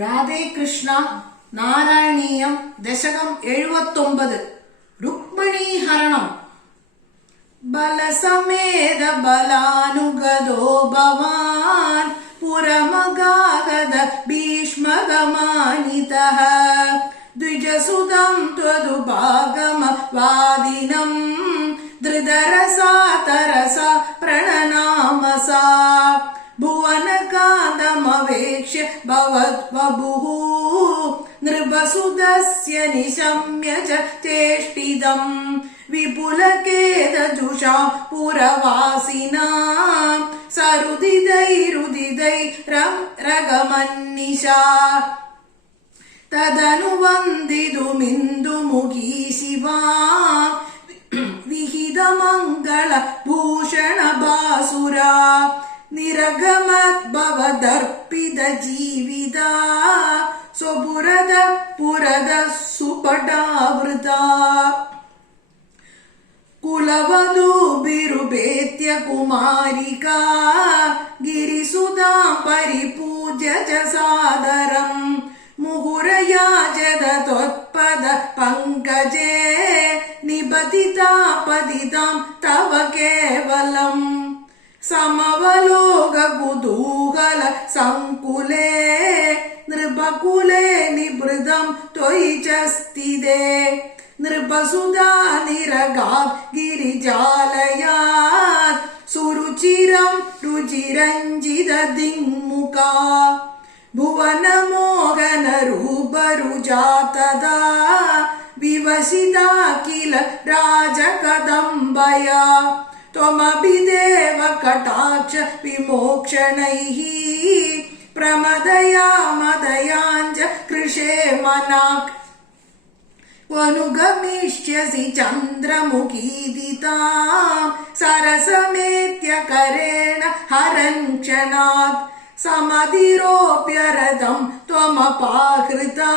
രാധേ കൃഷ്ണ നാരായണീയം ദശകം 79 രുക്മിണീഹരണം ബലസമേത ബലാനുഗതോ ഭവാൻ പുരമഗാഗത ഭീഷ്മഗമാനിതഃ ദ്വിജസുതം ത്വദുപാഗമ വാദിനം ധൃതരസാതരസ പ്രണനാമസാ ഭുവനകാന്തമവേക്ഷ്യ ഭവദ്വപുഃ നൃപസുതസ്യ നിശമ്യ ച ചേഷ്ടിതം വിപുലഖേദജുഷാ പുരവാസിനാം സരുദിതൈരുദിതൈരഗമന്നിശാ തദനുവന്ദിതുമിന്ദുമുഖീ ശിവാ വിഹിതമംഗള ഭൂഷണഭാസുരാ നിരഗമദ്ഭവദർപ്പിത ജീവിതാ സ്വപുരദ പുരദ സുപടാവൃതാ കുലവധൂഭിരുപേത്യ കുമാരികാ ഗിരിസുതാം പരിപൂജ്യ ച സാദരം മുഹുരയാചത ത്വത്പദ പങ്കജേ നിബദിതാ പതിതാം തവ കേവലം സമവലോക കുതൂഹല സംകുലേ നൃപകുലേ നിഭൃതം ത്വയി ച സ്ഥിതേ നൃപസുധാ നിരഗാത് ഗിരിജാലയാത് സുരുചിരം രുചിരഞ്ജിത ദിങ്മുഖാ ഭുവനമോഹന രൂപരുജാ തദാ വിവശിതാ കില രാജകദംബയാ ത്വമഭിദേവ കടാക്ഷ വിമോക്ഷണൈഃ പ്രമദയാ മദയാഞ്ച കൃഷേ മനാക് നുഗമിഷ്യസി ചന്ദ്രമുഖീദിതാം സരസമേത്യ കരേണ ഹരൻ ക്ഷണാത് സമതിരോപ്യരഥം ത്വമപാഹൃതാ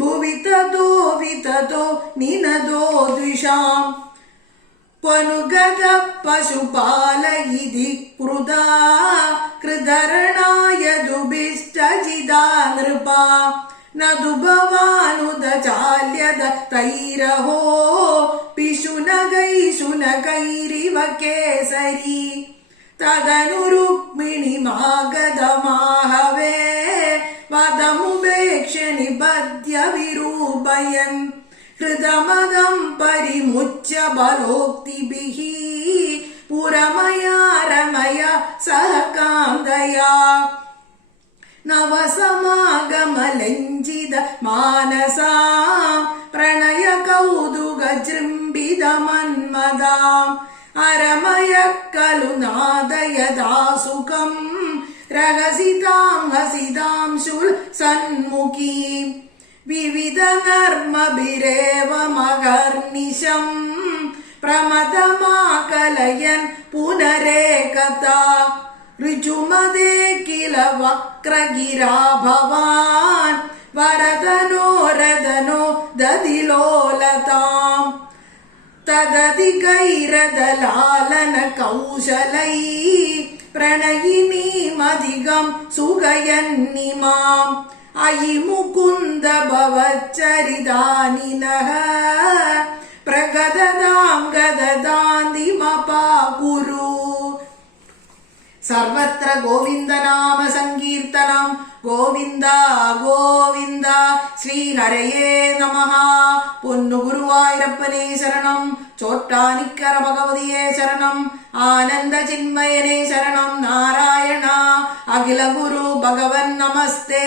ഭുവി തതോ വിതതോ നിനദോ ദ്വിഷാം നുഗത പശുപാലയിതി കൃതാ കൃതരണായ ദുഭിഷ്ടജിതാ നൃപാ നദു ഭവാനുദചാല്യത തൈരഹോ പിശുനഗൈശുനഗൈരിവ കേസരി തദനു രുക്മിണിമാഗതമാഹവേ വദമുപേക്ഷ്യ നിബധ്യ വിരൂപയൻ ഹൃദമദം പരിമുച്യ ബലോക്തിഭിഃ പുരമയാ രമയ സഹ കാന്തയാ നവസമാഗമലഞ്ജിത മാനസാ പ്രണയ കൗതുക ജൃംഭിത മന്മദാം അരമയ കലു നാദയദാസുഖം രഹസിതാം ഹസിതാം ശുൽ സന്മുഖീം വിവിധ നർമ്മഭിരേവ മഹർനിശം പ്രമദമാകലയൻ പുനരേകതാ ഋജുമദേ കില വക്രഗിരാ ഭവാൻ വരദനോ രദനോ ദതിലോലതാം തദധികൈരദലാലന കൗശലൈ പ്രണയിനീമധികം സുഖയന്നിമാം അയി മുകുന്ദ ഭവച്ചരിതാനിനഃ പ്രഗദതാം ഗദദാന്തിമപാകുരു. സർവത്ര ഗോവിന്ദനാമ സങ്കീർത്തനം. ഗോവിന്ദ ഗോവിന്ദ. ശ്രീഹരയേ നമഃ. പൊന്നു ഗുരുവായൂരപ്പനേ ശരണം. ചോട്ടാനിക്കര ഭഗവതിയെ ശരണം. ആനന്ദ ചിന്മയനേ ശരണം. നാരായണ അഖില ഗുരു ഭഗവൻ നമസ്തേ.